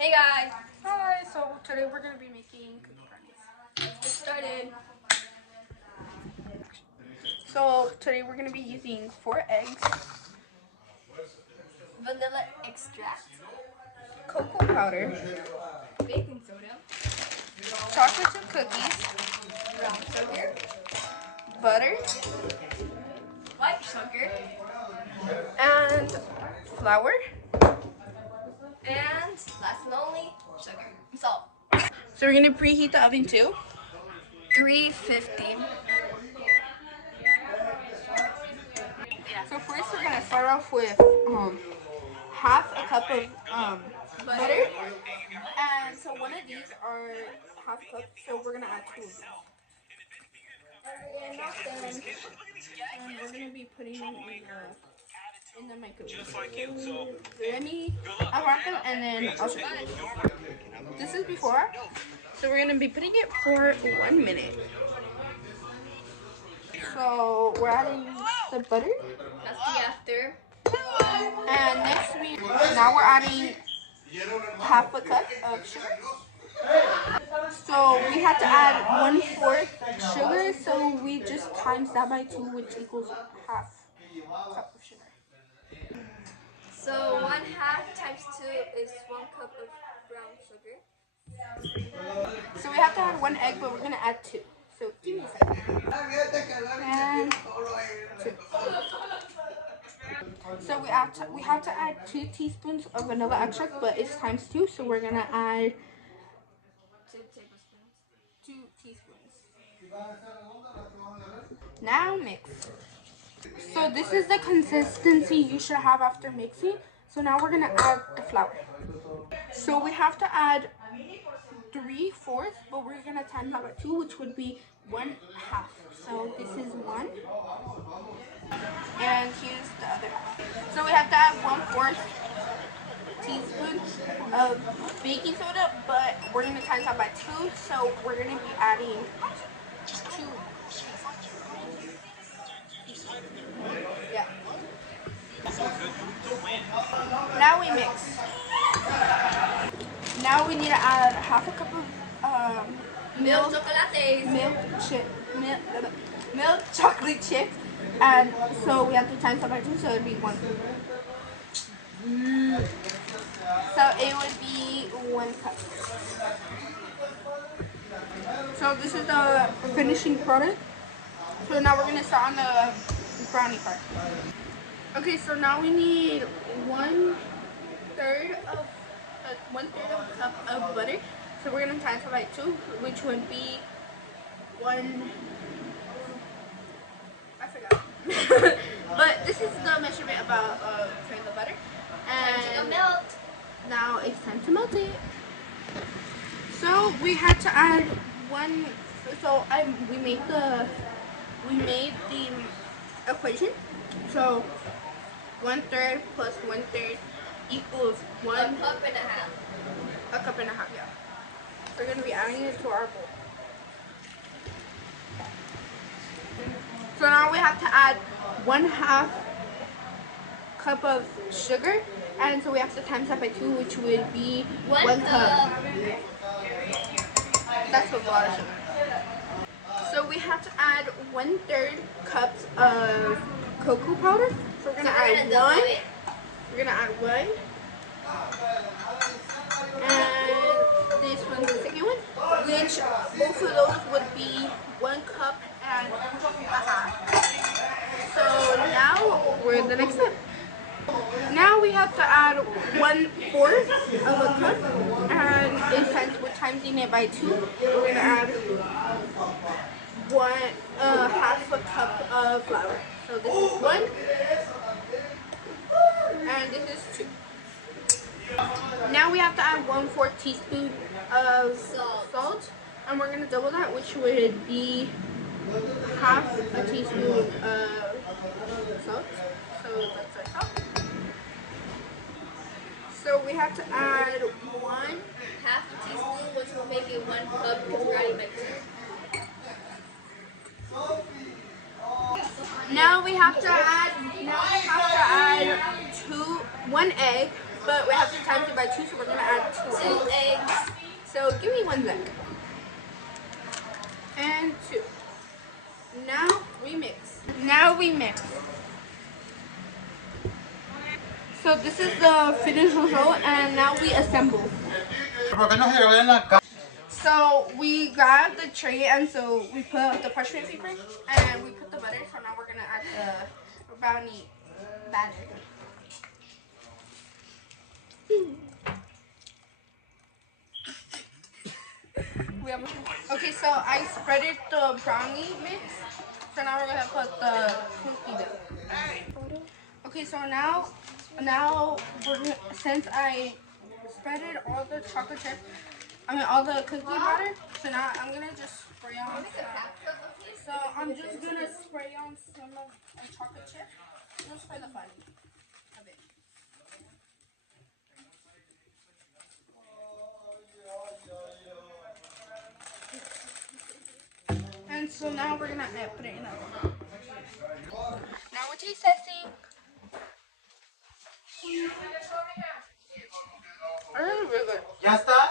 Hey guys! Hi, so today we're going to be making cookie brownies. Let's get started. So today we're going to be using 4 eggs, Vanilla extract, cocoa powder, baking soda, chocolate chip cookies, brown sugar, butter, white sugar, and flour. and last and only, sugar and salt. So we're going to preheat the oven too. 350. So first we're going to start off with half a cup of butter. And so one of these are half a cup, so we're going to add 2 of these. And we're going to be putting them in the microwave. So let me unwrap them and then I'll show you. This is before. So we're going to be putting it for 1 minute. So we're adding the butter. That's the after. And next now we're adding half a cup of sugar. So we have to add 1/4 sugar, so we just times that by 2, which equals half cup of sugar. So 1/2 times 2 is 1 cup of brown sugar. So we have to add 1 egg, but we're gonna add 2. So give me a second. And 2. So we have to add 2 teaspoons of vanilla extract, but it's times 2, so we're gonna add 2 tablespoons. 2 teaspoons. Now mix. So this is the consistency you should have after mixing. So now we're gonna add the flour. So we have to add 3/4, but we're gonna times that by 2, which would be 1/2. So this is 1, and here's the other half. So we have to add 1/4 teaspoon of baking soda, but we're gonna times that by 2, so we're gonna be adding 2. Yeah. Now we mix. Now we need to add half a cup of milk chocolate chips, and so we have to times that by 2, so it'd be 1. So it would be 1 cup. So this is the finishing product. So now we're gonna start on the brownie part. Okay, so now we need 1/3 of a cup of butter. So we're gonna times it by 2, which would be 1. I forgot. But this is the measurement about for the butter. And Milk. now it's time to melt it. So we had to add 1. So we made the equation. So 1/3 plus 1/3 equals 1 cup and a half. A cup and a half, yeah. So we're gonna be adding it to our bowl. So now we have to add 1/2 cup of sugar, and so we have to times that by 2, which would be 1 cup. That's a lot of sugar. So we have to add 1/3 cups of cocoa powder. So we're gonna add 1. We're gonna add 1. And this one's the second one, which both of those would be 1 cup and a half. So now we're in the next step. Now we have to add 1/4 of a cup, and since we're timesing it by 2, we're gonna add 1/2 a cup of flour. So this is 1, and this is 2. Now we have to add 1/4 teaspoon of salt, and we're gonna double that, which would be half a teaspoon of salt. So that's our salt. So we have to add 1/2 teaspoon, which will make it 1 cup because we're adding like 2. Now we have to add 1 egg. but we have to times it by 2, so we're gonna add 2 eggs. So give me 1 sec. And 2. Now we mix. Now we mix. So this is the finished result, and now we assemble. So we grabbed the tray, and so we put the parchment paper, and we put the butter. So now we're gonna add the brownie batter. Okay, so I spreaded the brownie mix. So now we're gonna put the cookie dough. Okay, so now we're gonna, since I spreaded all the chocolate chip, all the cookie batter. So now I'm gonna just spray on some. So I'm just gonna spray on some of the chocolate chip just for the fun of it. And so now we're gonna put it in a bowl. Now we're taste testing. Really good. ¿Ya está?